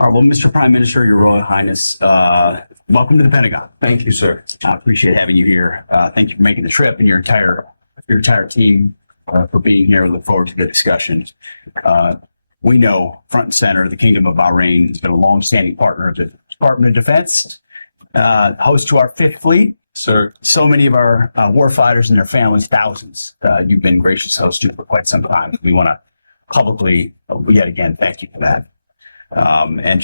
Well, Mr. Prime Minister, Your Royal Highness, welcome to the Pentagon. Thank you, sir. I appreciate having you here. Thank you for making the trip and your entire team for being here. We look forward to the discussion. We know front and center, the Kingdom of Bahrain has been a long-standing partner of the Department of Defense, host to our Fifth Fleet. Sir. So many of our warfighters and their families, thousands, you've been gracious host to for quite some time. We want to publicly, yet again, thank you for that. And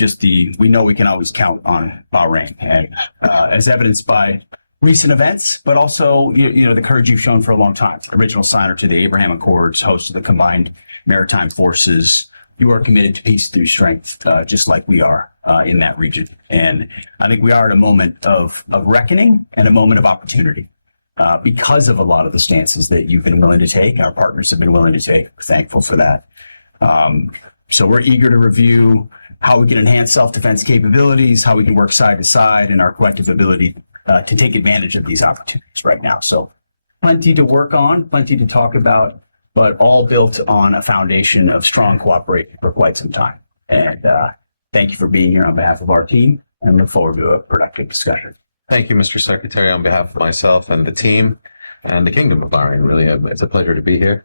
we know we can always count on Bahrain, and as evidenced by recent events, but also the courage you've shown for a long time. Original signer to the Abraham Accords, host of the Combined Maritime Forces. You are committed to peace through strength, just like we are in that region. And I think we are at a moment of reckoning and a moment of opportunity because of a lot of the stances that you've been willing to take, our partners have been willing to take. We're thankful for that. So we're eager to review how we can enhance self-defense capabilities, how we can work side to side, and our collective ability to take advantage of these opportunities right now. So plenty to work on, plenty to talk about, but all built on a foundation of strong cooperation for quite some time. And thank you for being here on behalf of our team, and look forward to a productive discussion. Thank you, Mr. Secretary, on behalf of myself and the team and the Kingdom of Bahrain. Really, it's a pleasure to be here.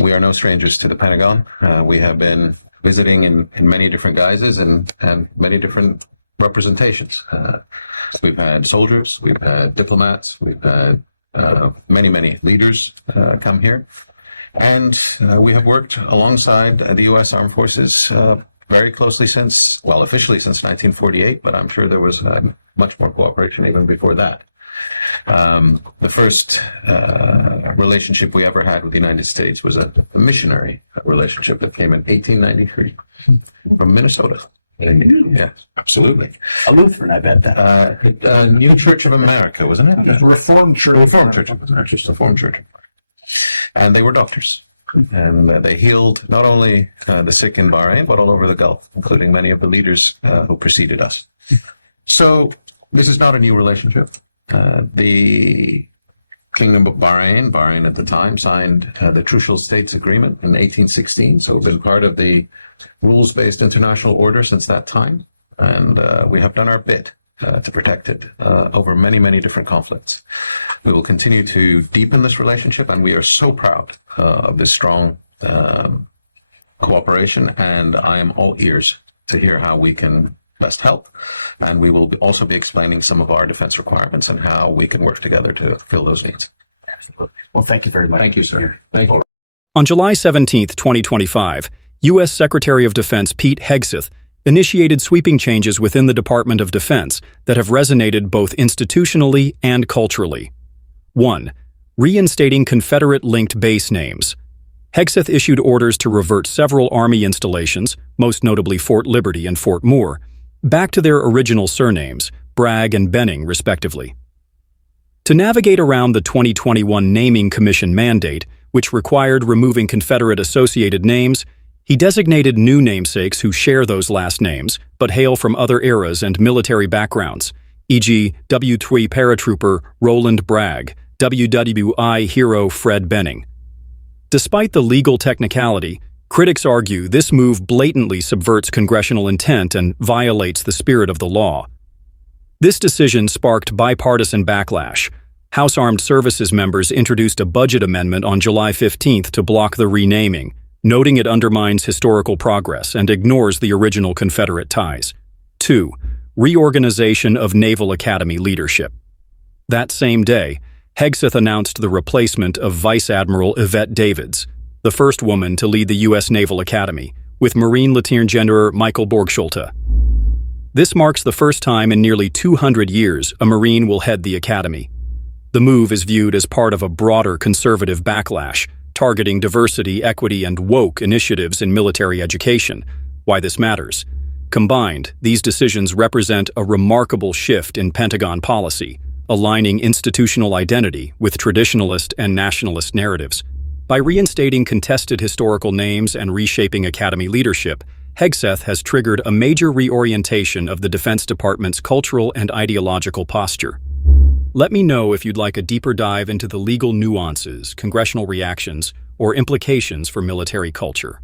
We are no strangers to the Pentagon. We have been visiting in many different guises and many different representations. We've had soldiers, we've had diplomats, we've had many leaders come here. And we have worked alongside the U.S. Armed Forces very closely officially since 1948, but I'm sure there was much more cooperation even before that. The first relationship we ever had with the United States was a missionary relationship that came in 1893 from Minnesota. Yeah, absolutely. A Lutheran, I bet that. New Church of America, wasn't it? Reformed Church. Reformed Church. It was actually just a Reformed Church. And they were doctors. And they healed not only the sick in Bahrain, but all over the Gulf, including many of the leaders who preceded us. So this is not a new relationship. The Kingdom of Bahrain at the time, signed the Trucial States Agreement in 1816. So we've been part of the rules-based international order since that time. And we have done our bit to protect it over many different conflicts. We will continue to deepen this relationship, and we are so proud of this strong cooperation. And I am all ears to hear how we can best help. And we will also be explaining some of our defense requirements and how we can work together to fill those needs. Absolutely. Well, thank you very much. Thank you, sir. Thank you. On July 17, 2025, U.S. Secretary of Defense Pete Hegseth initiated sweeping changes within the Department of Defense that have resonated both institutionally and culturally. 1. Reinstating Confederate-linked base names. Hegseth issued orders to revert several Army installations, most notably Fort Liberty and Fort Moore, back to their original surnames, Bragg and Benning, respectively. To navigate around the 2021 Naming Commission mandate, which required removing Confederate-associated names, he designated new namesakes who share those last names, but hail from other eras and military backgrounds, e.g. W-3 paratrooper Roland Bragg, WWI hero Fred Benning. Despite the legal technicality, critics argue this move blatantly subverts congressional intent and violates the spirit of the law. This decision sparked bipartisan backlash. House Armed Services members introduced a budget amendment on July 15 to block the renaming, noting it undermines historical progress and ignores the original Confederate ties. 2. Reorganization of Naval Academy leadership. That same day, Hegseth announced the replacement of Vice Admiral Yvette Davids, the first woman to lead the U.S. Naval Academy, with Marine Lieutenant General Michael Borgschulte. This marks the first time in nearly 200 years a Marine will head the Academy. The move is viewed as part of a broader conservative backlash, targeting diversity, equity, and woke initiatives in military education. Why this matters. Combined, these decisions represent a remarkable shift in Pentagon policy, aligning institutional identity with traditionalist and nationalist narratives. By reinstating contested historical names and reshaping Academy leadership, Hegseth has triggered a major reorientation of the Defense Department's cultural and ideological posture. Let me know if you'd like a deeper dive into the legal nuances, congressional reactions, or implications for military culture.